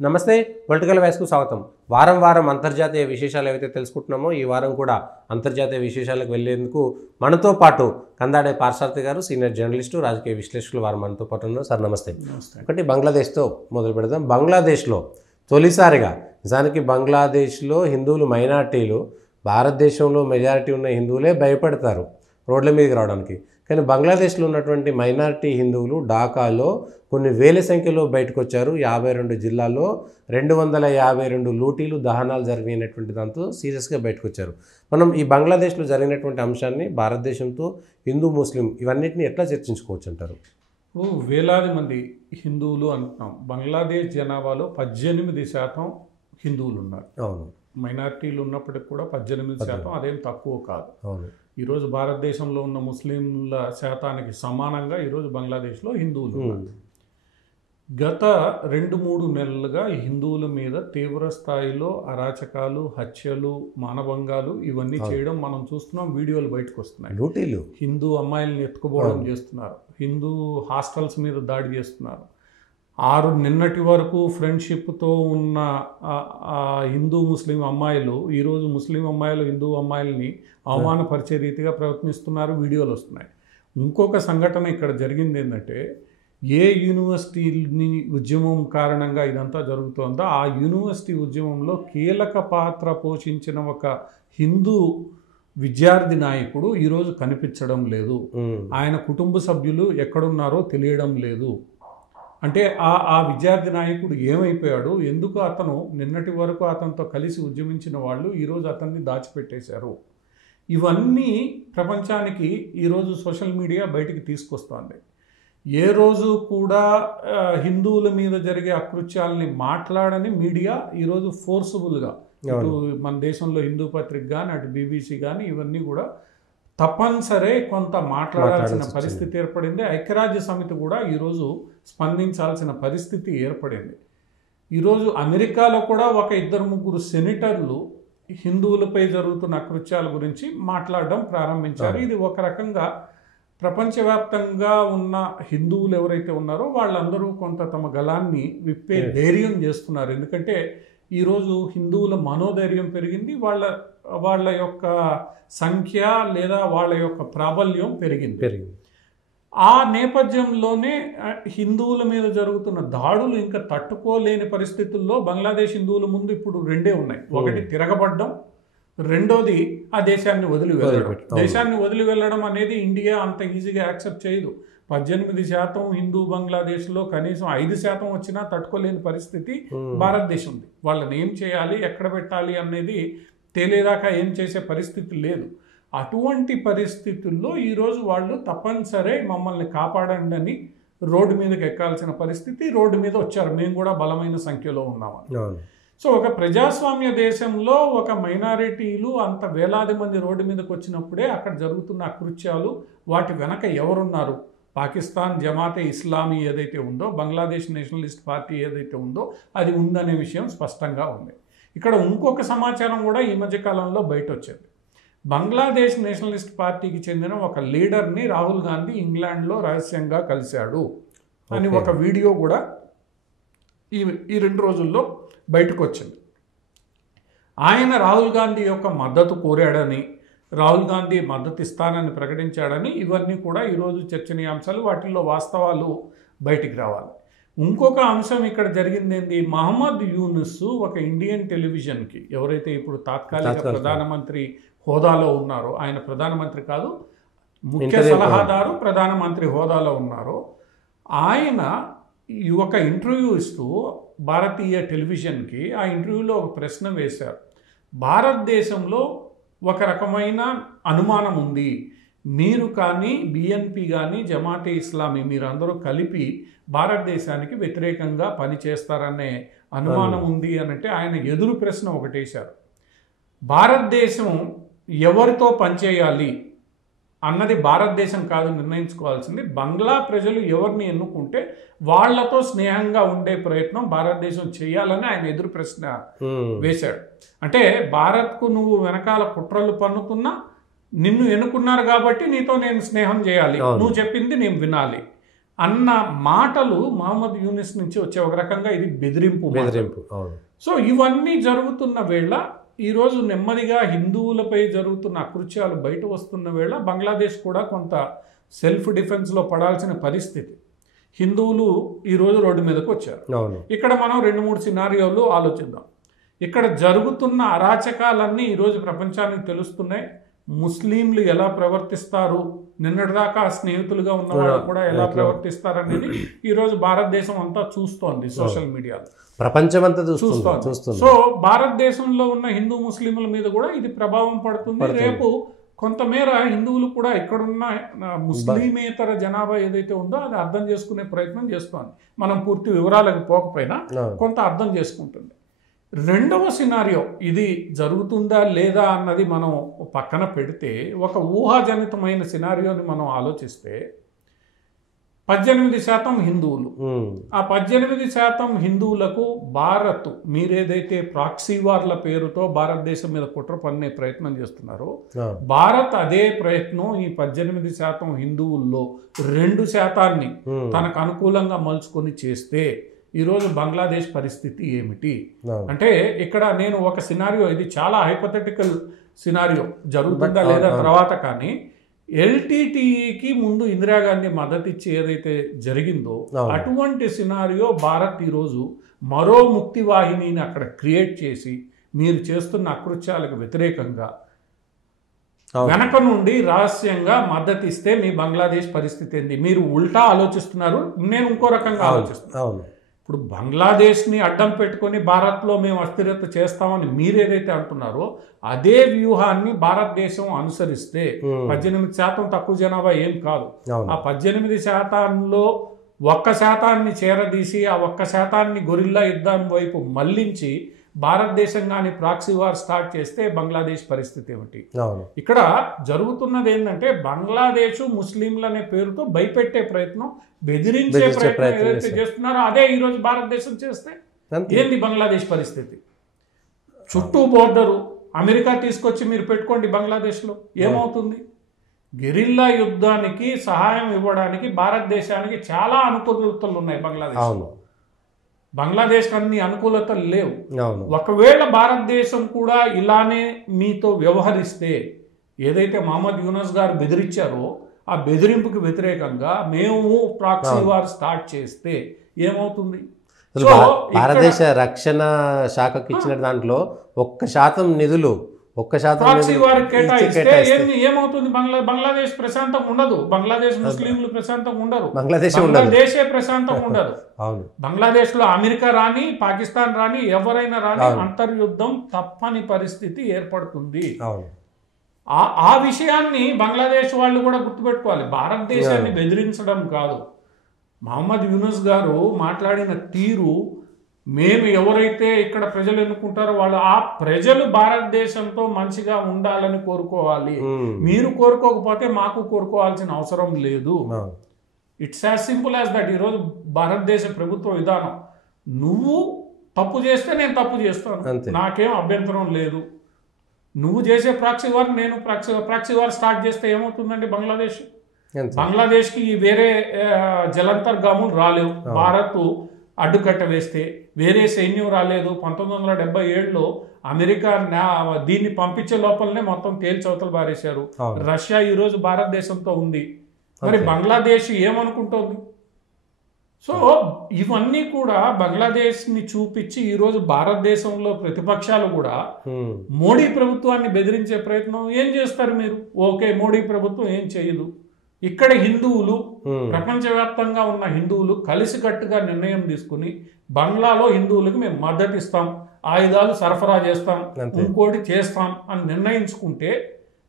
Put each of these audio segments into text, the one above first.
నమస్తే పొలిటికల్ వాయిస్కు స్వాగతం. వారం వారం అంతర్జాతీయ విశేషాలు ఏవైతే తెలుసుకుంటున్నామో ఈ వారం కూడా అంతర్జాతీయ విశేషాలకు వెళ్ళేందుకు మనతో పాటు కందాడే పార్సార్థి గారు సీనియర్ జర్నలిస్టు రాజకీయ విశ్లేషకులు వారు మనతో పాటు ఉన్నారు. సార్ నమస్తే. ఒకటి బంగ్లాదేశ్తో మొదలు పెడదాం. బంగ్లాదేశ్లో తొలిసారిగా నిజానికి బంగ్లాదేశ్లో హిందువులు మైనార్టీలు, భారతదేశంలో మెజారిటీ ఉన్న హిందువులే భయపడతారు రోడ్ల మీదకి రావడానికి. కానీ బంగ్లాదేశ్లో ఉన్నటువంటి మైనారిటీ హిందువులు ఢాకాలో కొన్ని వేల సంఖ్యలో బయటకు వచ్చారు. 52 జిల్లాల్లో 252 లూటీలు దహనాలు జరిగినటువంటి దాంతో సీరియస్గా బయటకు వచ్చారు. మనం ఈ బంగ్లాదేశ్లో జరిగినటువంటి అంశాన్ని భారతదేశంతో హిందూ ముస్లిం ఇవన్నిటిని ఎట్లా చర్చించుకోవచ్చు అంటారు? వేలాది మంది హిందువులు అంటున్నాం. బంగ్లాదేశ్ జనాభాలో 18% హిందువులు ఉన్నారు. అవును, మైనారిటీలు ఉన్నప్పటికి కూడా 18%, అదేం తక్కువ కాదు. అవును. ఈరోజు భారతదేశంలో ఉన్న ముస్లింల శాతానికి సమానంగా ఈరోజు బంగ్లాదేశ్లో హిందువులు ఉన్నారు. గత 2-3 నెలలుగా హిందువుల మీద తీవ్ర స్థాయిలో అరాచకాలు, హత్యలు, మానభంగాలు ఇవన్నీ చేయడం మనం చూస్తున్నాం. వీడియోలు బయటకు వస్తున్నాయి. లూటీలు, హిందూ అమ్మాయిల్ని ఎత్తుకుపోవడం చేస్తున్నారు. హిందూ హాస్టల్స్ మీద దాడి చేస్తున్నారు. నిన్నటి వరకు ఫ్రెండ్షిప్తో ఉన్న హిందూ ముస్లిం అమ్మాయిలు ఈరోజు ముస్లిం అమ్మాయిలు హిందూ అమ్మాయిల్ని అవమానపరిచే రీతిగా ప్రయత్నిస్తున్నారు. వీడియోలు వస్తున్నాయి. ఇంకొక సంఘటన ఇక్కడ జరిగింది ఏంటంటే, ఏ యూనివర్సిటీని ఉద్యమం కారణంగా ఇదంతా జరుగుతోందో ఆ యూనివర్సిటీ ఉద్యమంలో కీలక పాత్ర పోషించిన ఒక హిందూ విద్యార్థి నాయకుడు ఈరోజు కనిపించడం లేదు. ఆయన కుటుంబ సభ్యులు ఎక్కడున్నారో తెలియడం లేదు. అంటే ఆ విద్యార్థి నాయకుడు ఏమైపోయాడు, ఎందుకు అతను నిన్నటి వరకు అతనితో కలిసి ఉద్యమించిన వాళ్ళు ఈరోజు అతన్ని దాచిపెట్టేశారు. ఇవన్నీ ప్రపంచానికి ఈరోజు సోషల్ మీడియా బయటికి తీసుకొస్తోంది. ఏ రోజు కూడా హిందువుల మీద జరిగే అకృత్యాలని మాట్లాడని మీడియా ఈరోజు ఫోర్సుబుల్గా, ఇటు మన దేశంలో హిందూ పత్రిక కానీ అటు బీబీసీ కానీ ఇవన్నీ కూడా తప్పనిసరి కొంత మాట్లాడాల్సిన పరిస్థితి ఏర్పడింది. ఐక్యరాజ్య సమితి కూడా ఈరోజు స్పందించాల్సిన పరిస్థితి ఏర్పడింది. ఈరోజు అమెరికాలో కూడా 1-2-3 సెనేటర్లు హిందువులపై జరుగుతున్న అకృత్యాల గురించి మాట్లాడడం ప్రారంభించారు. ఇది ఒక రకంగా ప్రపంచవ్యాప్తంగా ఉన్న హిందువులు ఎవరైతే ఉన్నారో వాళ్ళందరూ కొంత తమ గలాన్ని విప్పే ధైర్యం చేస్తున్నారు. ఎందుకంటే ఈరోజు హిందువుల మనోధైర్యం పెరిగింది, వాళ్ళ యొక్క సంఖ్య లేదా వాళ్ళ యొక్క ప్రాబల్యం పెరిగింది. ఆ నేపథ్యంలోనే హిందువుల మీద జరుగుతున్న దాడులు ఇంకా తట్టుకోలేని పరిస్థితుల్లో బంగ్లాదేశ్ హిందువుల ముందు ఇప్పుడు రెండే ఉన్నాయి. ఒకటి తిరగబడ్డం, రెండోది ఆ దేశాన్ని వదిలి వెళ్ళడం. దేశాన్ని వదిలి వెళ్ళడం అనేది ఇండియా అంత ఈజీగా యాక్సెప్ట్ చేయదు. 18% హిందూ బంగ్లాదేశ్లో కనీసం 5% వచ్చినా తట్టుకోలేని పరిస్థితి భారతదేశం ఉంది. వాళ్ళని ఏం చేయాలి, ఎక్కడ పెట్టాలి అనేది తేలేదాకా ఏం చేసే పరిస్థితి లేదు. అటువంటి పరిస్థితుల్లో ఈరోజు వాళ్ళు తప్పనిసరి మమ్మల్ని కాపాడండి అని రోడ్డు మీదకి ఎక్కాల్సిన పరిస్థితి, రోడ్డు మీద వచ్చారు. మేము కూడా బలమైన సంఖ్యలో ఉన్నామని. సో ఒక ప్రజాస్వామ్య దేశంలో ఒక మైనారిటీలు అంత వేలాది మంది రోడ్డు మీదకి వచ్చినప్పుడే అక్కడ జరుగుతున్న అకృత్యాలు, వాటి వెనక ఎవరున్నారు, పాకిస్తాన్ జమాతే ఇస్లామీ ఏదైతే ఉందో, బంగ్లాదేశ్ నేషనలిస్ట్ పార్టీ ఏదైతే ఉందో అది ఉందనే విషయం స్పష్టంగా ఉంది. ఇక్కడ ఇంకొక సమాచారం కూడా ఈ మధ్యకాలంలో బయట వచ్చింది. బంగ్లాదేశ్ నేషనలిస్ట్ పార్టీకి చెందిన ఒక లీడర్ని రాహుల్ గాంధీ ఇంగ్లాండ్లో రహస్యంగా కలిశాడు అని ఒక వీడియో కూడా ఈ 2 రోజుల్లో బయటకు వచ్చింది. ఆయన రాహుల్ గాంధీ యొక్క మద్దతు కోరాడని, రాహుల్ గాంధీ మద్దతు ఇస్తానని ప్రకటించాడని, ఇవన్నీ కూడా ఈరోజు చర్చనీయాంశాలు. వాటిల్లో వాస్తవాలు బయటికి రావాలి. ఇంకొక అంశం ఇక్కడ జరిగింది ఏంటి, మహమ్మద్ యూనుస్ ఒక ఇండియన్ టెలివిజన్కి, ఎవరైతే ఇప్పుడు తాత్కాలిక ప్రధానమంత్రి హోదాలో ఉన్నారో, ఆయన ప్రధానమంత్రి కాదు, ముఖ్య సలహాదారు ప్రధానమంత్రి హోదాలో ఉన్నారో, ఆయన ఒక ఇంటర్వ్యూ ఇస్తూ భారతీయ టెలివిజన్కి ఆ ఇంటర్వ్యూలో ఒక ప్రశ్న వేశారు. భారతదేశంలో ఒక రకమైన అనుమానం ఉంది, మీరు కానీ బిఎన్పి కానీ జమాతే ఇస్లామీ మీరందరూ కలిపి భారతదేశానికి వ్యతిరేకంగా పనిచేస్తారనే అనుమానం ఉంది అనంటే ఆయన ఎదురు ప్రశ్న ఒకటేశారు. భారతదేశం ఎవరితో పనిచేయాలి అన్నది భారతదేశం కాదు నిర్ణయించుకోవాల్సింది, బంగ్లా ప్రజలు ఎవరిని ఎన్నుకుంటే వాళ్లతో స్నేహంగా ఉండే ప్రయత్నం భారతదేశం చేయాలని ఆయన ఎదురు ప్రశ్న వేశాడు. అంటే భారత్కు నువ్వు వెనకాల కుట్రలు పన్నుతున్నా, నిన్ను ఎన్నుకున్నారు కాబట్టి నీతో నేను స్నేహం చేయాలి, నువ్వు చెప్పింది నేను వినాలి. అన్న మాటలు మహమ్మద్ యూనిస్ నుంచి వచ్చే ఒక రకంగా ఇది బెదిరింపు. సో ఇవన్నీ జరుగుతున్న వేళ ఈరోజు నెమ్మదిగా హిందువులపై జరుగుతున్న అకృత్యాలు బయట వస్తున్న వేళ బంగ్లాదేశ్ కూడా కొంత సెల్ఫ్ డిఫెన్స్లో పడాల్సిన పరిస్థితి. హిందువులు ఈరోజు రోడ్డు మీదకి వచ్చారు. ఇక్కడ మనం 2-3 సినారియోలు ఆలోచిద్దాం. ఇక్కడ జరుగుతున్న అరాచకాలన్నీ ఈరోజు ప్రపంచానికి తెలుస్తున్నాయి. ముస్లింలు ఎలా ప్రవర్తిస్తారు, నిన్నటిదాకా స్నేహితులుగా ఉన్న వాళ్ళు కూడా ఎలా ప్రవర్తిస్తారు అనేది ఈరోజు భారతదేశం అంతా చూస్తోంది, సోషల్ మీడియాలో ప్రపంచమంతా చూస్తోంది. సో భారతదేశంలో ఉన్న హిందూ ముస్లింల మీద కూడా ఇది ప్రభావం పడుతుంది. రేపు కొంతమేర హిందువులు కూడా ఇక్కడున్న ముస్లిమేతర జనాభా ఏదైతే ఉందో అది అర్థం చేసుకునే ప్రయత్నం చేస్తోంది. మనం పూర్తి వివరాలకు పోకపోయినా కొంత అర్థం చేసుకుంటుంది. రెండవ సినారియో ఇది జరుగుతుందా లేదా అన్నది మనం పక్కన పెడితే ఒక ఊహాజనితమైన సినారియోని మనం ఆలోచిస్తే 18% హిందువులు. ఆ 18% హిందువులకు భారత్ మీరేదైతే ప్రాక్సీ వార్ల పేరుతో భారతదేశం మీద కుట్ర పన్నే ప్రయత్నం చేస్తున్నారో భారత్ అదే ప్రయత్నం ఈ 18% హిందువుల్లో 2% తనకు అనుకూలంగా మలుచుకొని చేస్తే ఈరోజు బంగ్లాదేశ్ పరిస్థితి ఏమిటి అంటే ఇక్కడ నేను ఒక సినారియో, ఇది చాలా హైపోథెటికల్ సినారియో, జరుగుతుందా లేదా తర్వాత, కానీ ఎల్టీటీఈకి ముందు ఇందిరాగాంధీ మద్దతు ఇచ్చి ఏదైతే జరిగిందో అటువంటి సినారియో భారత్ ఈరోజు మరో ముక్తి వాహినిని అక్కడ క్రియేట్ చేసి మీరు చేస్తున్న అకృత్యాలకు వ్యతిరేకంగా వెనక నుండి రహస్యంగా మద్దతు ఇస్తే మీ బంగ్లాదేశ్ పరిస్థితి ఏంది? మీరు ఉల్టా ఆలోచిస్తున్నారు, నేను ఇంకో రకంగా ఆలోచిస్తున్నాను. ఇప్పుడు బంగ్లాదేశ్ని అడ్డం పెట్టుకొని భారత్లో మేము అస్థిరత చేస్తామని మీరేదైతే అంటున్నారో అదే వ్యూహాన్ని భారతదేశం అనుసరిస్తే 18% తక్కువ జనాభా ఏం కాదు. ఆ 18%లో 1% చేరదీసి ఆ 1% గొరిల్లా యుద్ధం వైపు మళ్లించి భారతదేశం కానీ ప్రాక్సీ వార్ స్టార్ట్ చేస్తే బంగ్లాదేశ్ పరిస్థితి ఏమిటి? ఇక్కడ జరుగుతున్నది ఏంటంటే బంగ్లాదేశ్ ముస్లింలు అనే పేరుతో భయపెట్టే ప్రయత్నం, బెదిరించే ప్రయత్నం ఏదైతే చేస్తున్నారో అదే ఈరోజు భారతదేశం చేస్తే ఏంది బంగ్లాదేశ్ పరిస్థితి? చుట్టూ బోర్డరు అమెరికా తీసుకొచ్చి మీరు పెట్టుకోండి బంగ్లాదేశ్లో, ఏమవుతుంది? గెరిల్లా యుద్ధానికి సహాయం ఇవ్వడానికి భారతదేశానికి చాలా అనుకూలతలు ఉన్నాయి బంగ్లాదేశ్ అన్ని అనుకూలతలు లేవు. ఒకవేళ భారతదేశం కూడా ఇలానే మీతో వ్యవహరిస్తే, ఏదైతే మహమ్మద్ యూనస్ గారు బెదిరించారో ఆ బెదిరింపుకి వ్యతిరేకంగా మేము ప్రాక్సీ వార్ స్టార్ట్ చేస్తే ఏమవుతుంది? భారతదేశ రక్షణ శాఖకు ఇచ్చిన దాంట్లో 1% నిధులు 1% ప్రాక్సీ వార్ కేటాయిస్తే ఏమవుతుంది? బంగ్లాదేశ్ ప్రశాంతంగా ఉండదు, బంగ్లాదేశ్ ముస్లింలు ప్రశాంతంగా ఉండరు, బంగ్లాదేశే ప్రశాంతంగా ఉండదు. బంగ్లాదేశ్ లో అమెరికా రాని, పాకిస్తాన్ రాని, ఎవరైనా రాని అంతర్యుద్ధం తప్పని పరిస్థితి ఏర్పడుతుంది. ఆ విషయాన్ని బంగ్లాదేశ్ వాళ్ళు కూడా గుర్తుపెట్టుకోవాలి. భారతదేశాన్ని బెదిరించడం కాదు. మహమ్మద్ యూనస్ గారు మాట్లాడిన తీరు, మేము ఎవరైతే ఇక్కడ ప్రజలు ఎన్నుకుంటారో వాళ్ళు ఆ ప్రజలు భారతదేశంతో మంచిగా ఉండాలని కోరుకోవాలి. మీరు కోరుకోకపోతే మాకు కోరుకోవాల్సిన అవసరం లేదు. It's as simple as that. ఈరోజు భారతదేశ ప్రభుత్వ విధానం, నువ్వు తప్పు చేస్తే నేను తప్పు చేస్తాను, నాకేం అభ్యంతరం లేదు. నువ్వు చేసే ప్రాక్సీ వార్, నేను ప్రాక్సీ వార్ స్టార్ట్ చేస్తే ఏమవుతుందండి? బంగ్లాదేశ్కి వేరే జలంతర్గాములు రాలేవు. భారత్ అడ్డుకట్ట వేస్తే వేరే సైన్యం రాలేదు. 1977లో అమెరికా దీన్ని పంపించే లోపలనే మొత్తం తేల్చవతలు బారేశారు. రష్యా ఈరోజు భారతదేశంతో ఉంది, మరి బంగ్లాదేశ్ ఏమనుకుంటోంది? సో ఇవన్నీ కూడా బంగ్లాదేశ్ని చూపించి ఈరోజు భారతదేశంలో ప్రతిపక్షాలు కూడా మోడీ ప్రభుత్వాన్ని బెదిరించే ప్రయత్నం ఏం చేస్తారు మీరు? ఓకే, మోడీ ప్రభుత్వం ఏం చేయదు. ఇక్కడ హిందువులు, ప్రపంచవ్యాప్తంగా ఉన్న హిందువులు కలిసికట్టుగా నిర్ణయం తీసుకుని బంగ్లాలో హిందువులకు మేము మద్దతు ఇస్తాం, ఆయుధాలు సరఫరా చేస్తాం, ఇంకోటి చేస్తాం అని నిర్ణయించుకుంటే,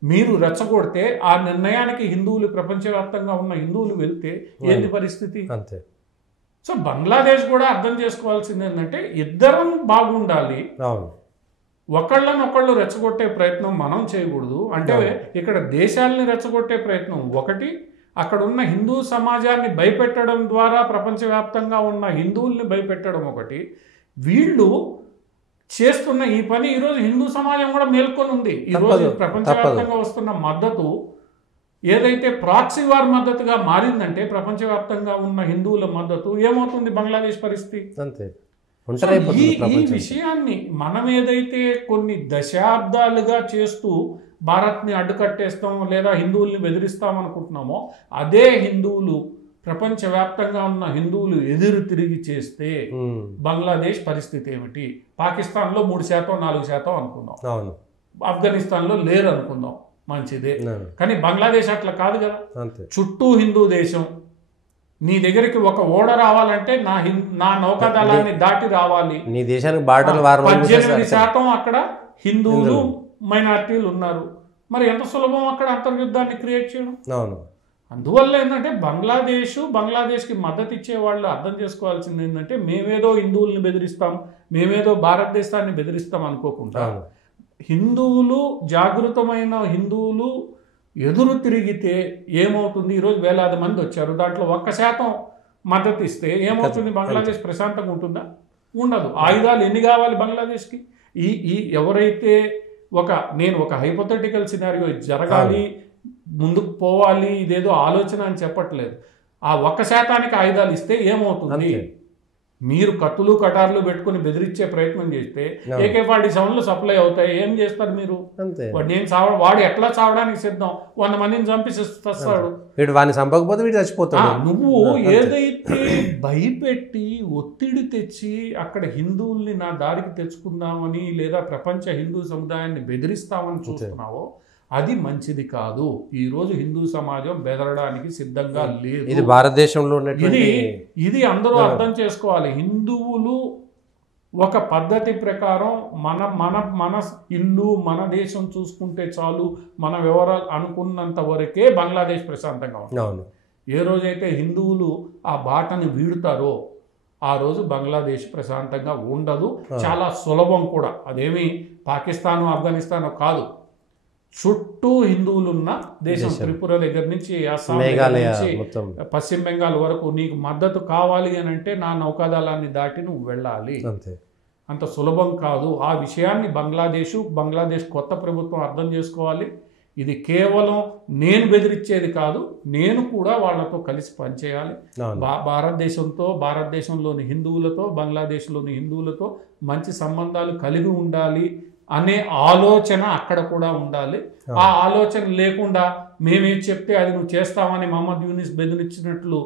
మీరు రెచ్చగొడితే ఆ నిర్ణయానికి హిందువులు, ప్రపంచవ్యాప్తంగా ఉన్న హిందువులు వెళ్తే ఏంటి పరిస్థితి? సో బంగ్లాదేశ్ కూడా అర్థం చేసుకోవాల్సింది ఏంటంటే ఇద్దరం బాగుండాలి, ఒకళ్ళనొకళ్ళు రెచ్చగొట్టే ప్రయత్నం మనం చేయకూడదు. అంటే ఇక్కడ దేశాలని రెచ్చగొట్టే ప్రయత్నం ఒకటి, అక్కడ ఉన్న హిందూ సమాజాన్ని భయపెట్టడం ద్వారా ప్రపంచవ్యాప్తంగా ఉన్న హిందువుల్ని భయపెట్టడం ఒకటి. వీళ్ళు చేస్తున్న ఈ పని ఈరోజు హిందూ సమాజం కూడా మేల్కొని ఉంది. ఈరోజు ప్రపంచవ్యాప్తంగా వస్తున్న మద్దతు ఏదైతే ప్రాక్సీ వార్ మద్దతుగా మారిందంటే ప్రపంచవ్యాప్తంగా ఉన్న హిందువుల మద్దతు ఏమవుతుంది బంగ్లాదేశ్ పరిస్థితి? అంతే. ఈ విషయాన్ని మనం ఏదైతే కొన్ని దశాబ్దాలుగా చేస్తూ భారత్ని అడ్డుకట్టేస్తాం లేదా హిందువుల్ని బెదిరిస్తాం అనుకుంటున్నామో అదే హిందువులు ప్రపంచవ్యాప్తంగా ఉన్న హిందువులు ఎదురు తిరిగి చేస్తే బంగ్లాదేశ్ పరిస్థితి ఏమిటి? పాకిస్తాన్లో 3% 4% అనుకుందాం, ఆఫ్ఘనిస్తాన్లో లేరు అనుకుందాం, మంచిదే. కానీ బంగ్లాదేశ్ అట్లా కాదు కదా, చుట్టూ హిందూ దేశం. నీ దగ్గరికి ఒక ఓడ రావాలంటే నా నౌకాదళాన్ని దాటి రావాలి. నీ దేశానికి బార్డర్ 18% అక్కడ హిందువులు మైనారిటీలు ఉన్నారు. మరి ఎంత సులభం అక్కడ అంతర్యుద్ధాన్ని క్రియేట్ చేయడం? అందువల్ల ఏంటంటే బంగ్లాదేశ్కి మద్దతు ఇచ్చే వాళ్ళు అర్థం చేసుకోవాల్సింది ఏంటంటే మేమేదో హిందువుల్ని బెదిరిస్తాం, మేమేదో భారతదేశాన్ని బెదిరిస్తాం అనుకోకుండా హిందువులు, జాగృతమైన హిందువులు ఎదురు తిరిగితే ఏమవుతుంది? ఈరోజు వేలాది మంది వచ్చారు, దాంట్లో 1% మద్దతు ఇస్తే ఏమవుతుంది? బంగ్లాదేశ్ ప్రశాంతంగా ఉంటుందా? ఉండదు. ఆయుధాలు ఎన్ని కావాలి బంగ్లాదేశ్కి? ఎవరైతే నేను ఒక హైపోథెటికల్ సినారియో జరగాలి, ముందుకు పోవాలి, ఇదేదో ఆలోచన అని చెప్పట్లేదు. ఆ 1% ఆయుధాలు ఇస్తే ఏమవుతుంది? మీరు కత్తులు కటార్లు పెట్టుకుని బెదిరించే ప్రయత్నం చేస్తే AK-47లు సప్లై అవుతాయి. ఏం చేస్తారు మీరు? వాడు ఎట్లా చావడానికి సిద్ధం? 100 మందిని చంపి చస్తాడు. చంపకపోతే వీడు చచ్చిపోతాడు. నువ్వు ఏదైతే భయపెట్టి ఒత్తిడి తెచ్చి అక్కడ హిందువుల్ని నా దారికి తెచ్చుకుందామని లేదా ప్రపంచ హిందూ సముదాయాన్ని బెదిరిస్తామని చూస్తున్నావో అది మంచిది కాదు. ఈ రోజు హిందూ సమాజం బెదరడానికి సిద్ధంగా లేదు. ఇది భారతదేశంలో ఇది అందరూ అర్థం చేసుకోవాలి. హిందువులు ఒక పద్ధతి ప్రకారం మన ఇల్లు మన దేశం చూసుకుంటే చాలు, మన వివరాలు అనుకున్నంత వరకే బంగ్లాదేశ్ ప్రశాంతంగా ఉంటుంది. ఏ రోజైతే హిందువులు ఆ బాటని వీడుతారో ఆ రోజు బంగ్లాదేశ్ ప్రశాంతంగా ఉండదు. చాలా సులభం కూడా. అదేమి పాకిస్తాను ఆఫ్ఘనిస్తాను కాదు, చుట్టూ హిందువులున్న దేశం. త్రిపుర దగ్గర నుంచి అస్సాం నుంచి పశ్చిమ బెంగాల్ వరకు నీకు మద్దతు కావాలి అని అంటే నా నౌకాదళాన్ని దాటి నువ్వు వెళ్ళాలి. అంత సులభం కాదు. ఆ విషయాన్ని బంగ్లాదేశ్ కొత్త ప్రభుత్వం అర్థం చేసుకోవాలి. ఇది కేవలం నేను బెదిరించేది కాదు, నేను కూడా వాళ్ళతో కలిసి పనిచేయాలి. భారతదేశంలోని హిందువులతో బంగ్లాదేశ్లోని హిందువులతో మంచి సంబంధాలు కలిగి ఉండాలి అనే ఆలోచన అక్కడ కూడా ఉండాలి. ఆ ఆలోచన లేకుండా మేమేం చెప్తే అది నువ్వు చేస్తావని మహమ్మద్ యూనిస్ బెదిరించినట్లు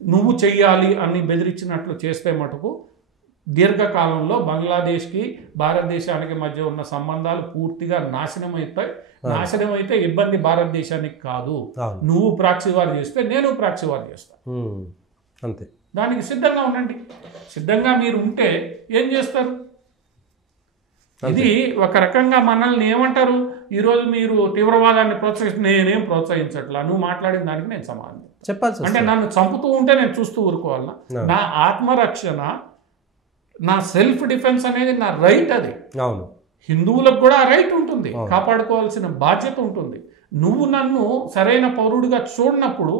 నువ్వు చెయ్యాలి అని బెదిరించినట్లు చేస్తే మటుకు దీర్ఘకాలంలో బంగ్లాదేశ్కి భారతదేశానికి మధ్య ఉన్న సంబంధాలు పూర్తిగా నాశనం అయితే ఇబ్బంది భారతదేశానికి కాదు. నువ్వు ప్రాక్సీ వార్ చేస్తే నేను ప్రాక్సీ వార్ చేస్తాను. అంతే. దానికి సిద్ధంగా ఉండండి. సిద్ధంగా మీరు ఉంటే ఏం చేస్తారు? ఇది ఒక రకంగా మనల్ని ఏమంటారు? ఈరోజు మీరు తీవ్రవాదాన్ని ప్రోత్సహిస్తే నేనేం ప్రోత్సహించట్లా, నువ్వు మాట్లాడిన దానికి నేను సమాధానం చెప్పాల్సి అంటే నన్ను చంపుతూ ఉంటే నేను చూస్తూ ఊరుకోవాలన్నా? నా ఆత్మరక్షణ, నా సెల్ఫ్ డిఫెన్స్ అనేది నా రైట్. అది హిందువులకు కూడా ఆ రైట్ ఉంటుంది, కాపాడుకోవాల్సిన బాధ్యత ఉంటుంది. నువ్వు నన్ను సరైన పౌరుడిగా చూడనప్పుడు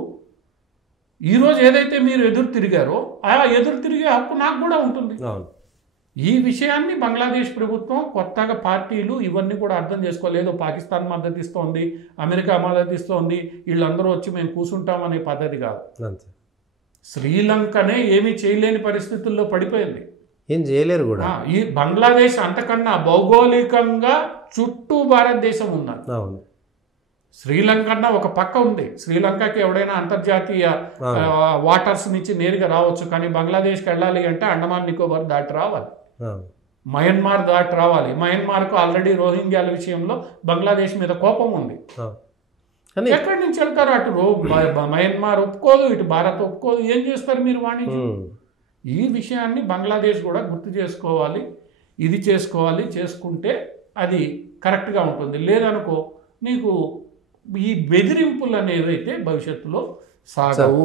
ఈరోజు ఏదైతే మీరు ఎదురు తిరిగారో ఆ ఎదురు తిరిగే హక్కు నాకు కూడా ఉంటుంది. ఈ విషయాన్ని బంగ్లాదేశ్ ప్రభుత్వం కొత్తగా పార్టీలు ఇవన్నీ కూడా అర్థం చేసుకోలేదు. పాకిస్తాన్ మద్దతు ఇస్తోంది, అమెరికా మద్దతు ఇస్తోంది, వీళ్ళందరూ వచ్చి మేము కూర్చుంటామనే పద్ధతి కాదు. శ్రీలంకనే ఏమీ చేయలేని పరిస్థితుల్లో పడిపోయింది, ఏం చేయలేరు కూడా. ఈ బంగ్లాదేశ్ అంతకన్నా భౌగోళికంగా చుట్టూ భారతదేశం ఉన్నది. శ్రీలంక అన్న ఒక పక్క ఉంది. శ్రీలంకకి ఎవడైనా అంతర్జాతీయ వాటర్స్ నుంచి నేరుగా రావచ్చు, కానీ బంగ్లాదేశ్కి వెళ్ళాలి అంటే అండమాన్ నికోబార్ దాటి రావాలి, మయన్మార్ దాటి రావాలి. మయన్మార్కు ఆల్రెడీ రోహింగ్యాల విషయంలో బంగ్లాదేశ్ మీద కోపం ఉంది. ఎక్కడి నుంచి వెళ్తారు? అటు మయన్మార్ ఒప్పుకోదు, ఇటు భారత్ ఒప్పుకోదు. ఏం చేస్తారు మీరు వాణిజ్యం? ఈ విషయాన్ని బంగ్లాదేశ్ కూడా గుర్తు చేసుకోవాలి. ఇది చేసుకుంటే అది కరెక్ట్గా ఉంటుంది. లేదనుకో నీకు ఈ బెదిరింపులు అనేవి అయితే భవిష్యత్తులో సాగవు.